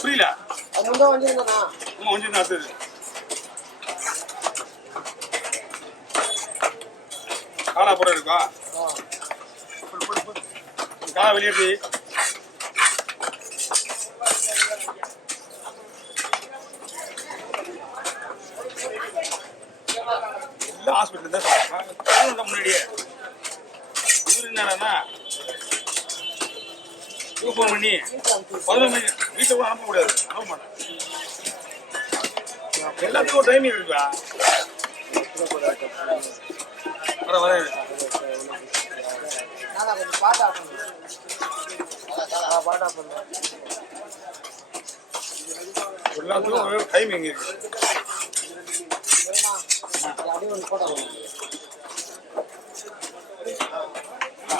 புரியல காலா போட இருக்கா காலா வெளியேற்றி ஹாஸ்பிட்டல் தான் முன்னாடியே இவரு என்னடா ஃபோன் பண்ணி 11 மணி வீட்டை கூட அனுப்ப முடியாது, அனுப்ப மாட்டேன். எல்லாத்துக்கும் ஒரு டைமிங் இருக்குப்பா. வர எல்லாத்துக்கும் ஒரு டைமிங் இருக்கு.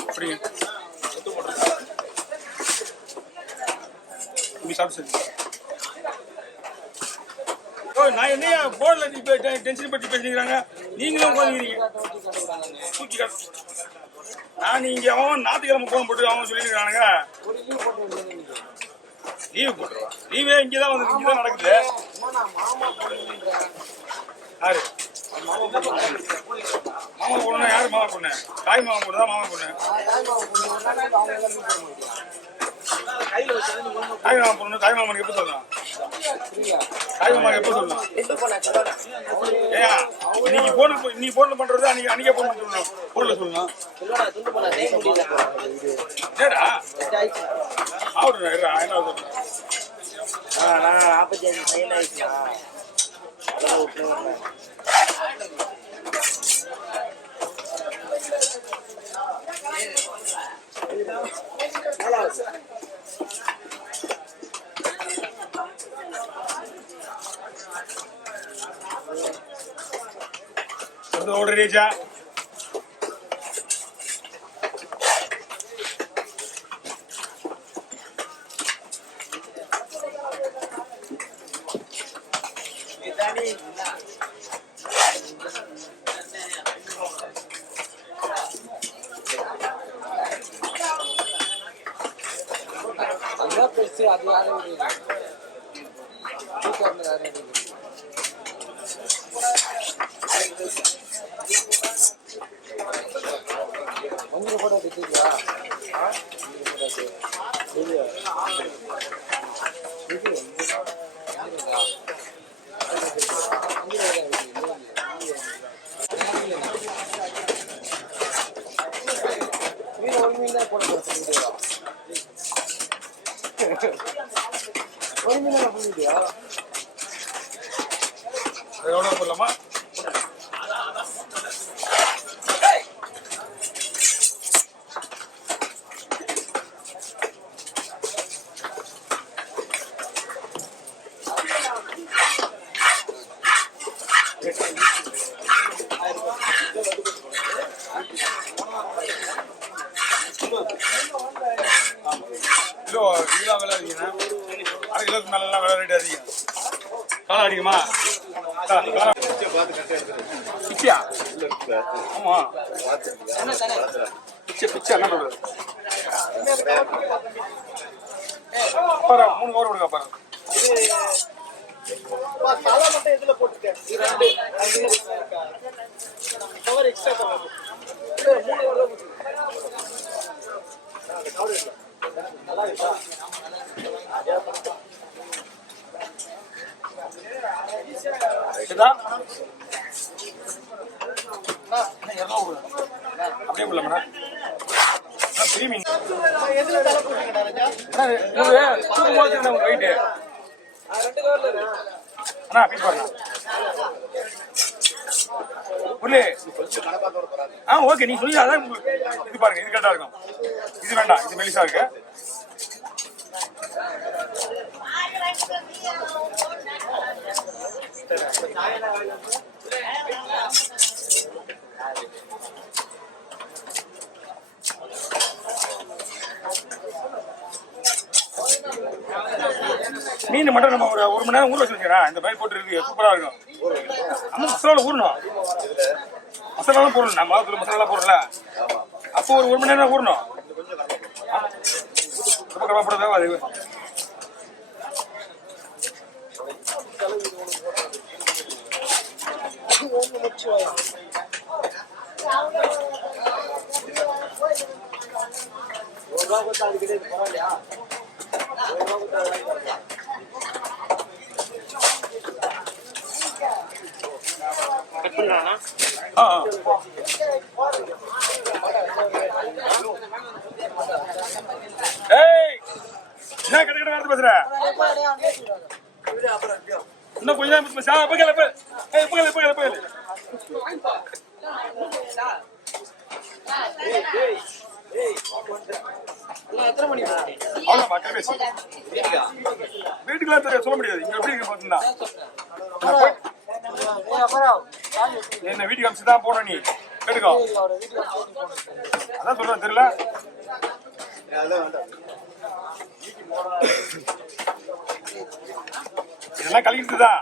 அப்படி நான் என்னையா போர்டில் டென்ஷன் பற்றி பேசிக்கிறாங்க, நீங்களும் உட்காந்துக்கிறீங்க. நான் இங்கே அவன் ஞாயிற்றுக்கிழமை போன் போட்டு அவன் சொல்லியிருக்கானுங்க லீவு போட்டுருவா. லீவே இங்கே தான் வந்து இங்கே தான் நடக்குது. யாரு மாமா பொண்ணு? யாரு மாமா பொண்ணு? தாய் மாமா பொண்ணு தான். மாமா பொண்ணு தாய் மாமா பொண்ணு. தாய் மாமனுக்கு எப்போ சொல்லலாம்? தாய் மாமாக்கு எப்போ சொல்லலாம்? ஏன் நீ போன் பண்றது அன்னைக்கே போன் சொல்லணும், பொருளை சொல்லணும். ஏடா ஆவுடுறா என்ன order aja. போடலாமா? கிலோ விலை அதிகம்னா 1/2 கிலோக்கு மேலாம் விலை ரேட் அதிகம். காலம் அடிக்குமா? பிச்சையா? ஆமா பிச்சை என்ன சொல்றது? 3 ஓவர் கொடுங்க பாருங்க. தலை மட்டும் எதுல போட்டுருக்கேன்? கவர் எக்ஸ்ட்ரா கவர் 3 ஓவர் நல்லா இருக்கா? அப்படியே போடல மேடம். ஓகே நீங்க சொல்லி அதான் இது பாருங்க, இது கரெக்டா இருக்கும். இது வேண்டாம், இது மெலிசா இருக்கு. மீன் மட்டும் நம்ம ஒரு 1 மணி நேரம் ஊற வச்சுருக்கேன். இந்த மாதிரி போட்டு இருக்கு, சூப்பரா இருக்கும். நம்ம மசாலா ஊறணும், மசாலாலாம் போடணும். நம்ம மசாலா போடல, அப்போ ஒரு 1 மணி நேரம் ஊறணும். ரொம்ப கவலைப்படாத அது. ஏய் என்ன கிட்ட கிட்ட நேரத்து பேசுற? இன்னும் கொஞ்ச நேரம் பேச பகல பகல பகல பகல அவ்வளோ மக்கள் பேசு. வீட்டுக்குலாம் தெரியும் சொல்ல முடியாது. இங்க எப்படி இருக்கு பார்த்தீங்கன்னா என்ன வீட்டுக்கு அமிச்சு தான் போன நீ கேட்டுக்கோ. அதான் சொல்றேன் தெரியல. இதெல்லாம் கழிக்கிட்டுதான்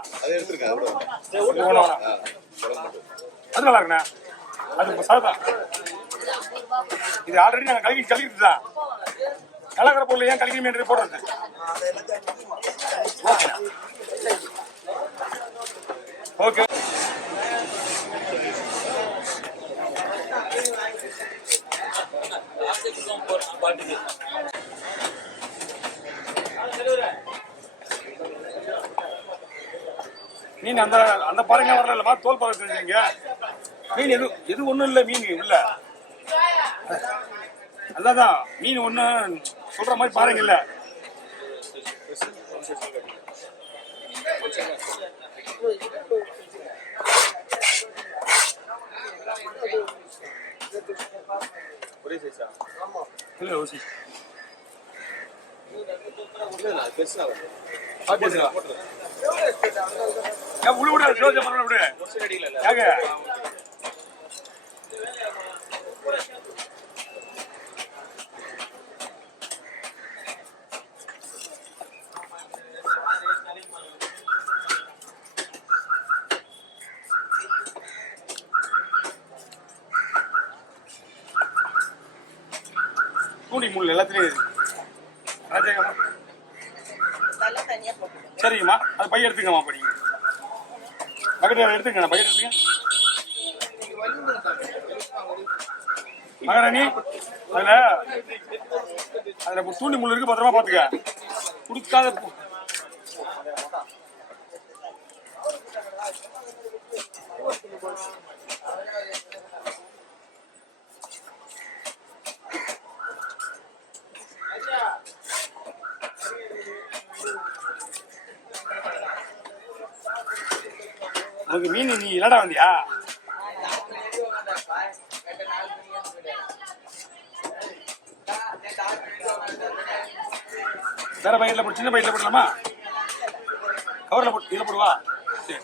அது நல்லா இருக்குண்ணா. அது சாதா இது ஆல்ரெடி நாங்கள் கழிக்கிட்டு தான். கலக்கிற பொருள் ஏன் கழிக்கணுமே போடுறது. ஓகே மீன் அந்த அந்த பாருங்க வரலமா தோல் பாரு தெரிஞ்சுங்க. மீன் எது ஒண்ணும் இல்லை. மீன் இல்ல அதான் மீன் ஒண்ணு சொல்ற மாதிரி பாருங்க இல்ல. ஒரே சைஸா இல்ல ஓசி தூண்டி முள் எல்லாத்துலயும் சரிங்கம்மா. அது பையன் எடுத்துக்கம்மா. அப்படி பக்கெட் எடுத்துக்கண்ணா. பையன் எடுத்துக்க மகாராணி. அதுல தூண்டி முள் இருக்கு. பத்திரமா பாத்துக்க. குடுக்காத உனக்கு மீன் நீ இல்லடா வந்தியா? வேற பையில போட்டு சின்ன பையில போடலாமா? கவர்ல போட்டு இதில் போடுவா. சரி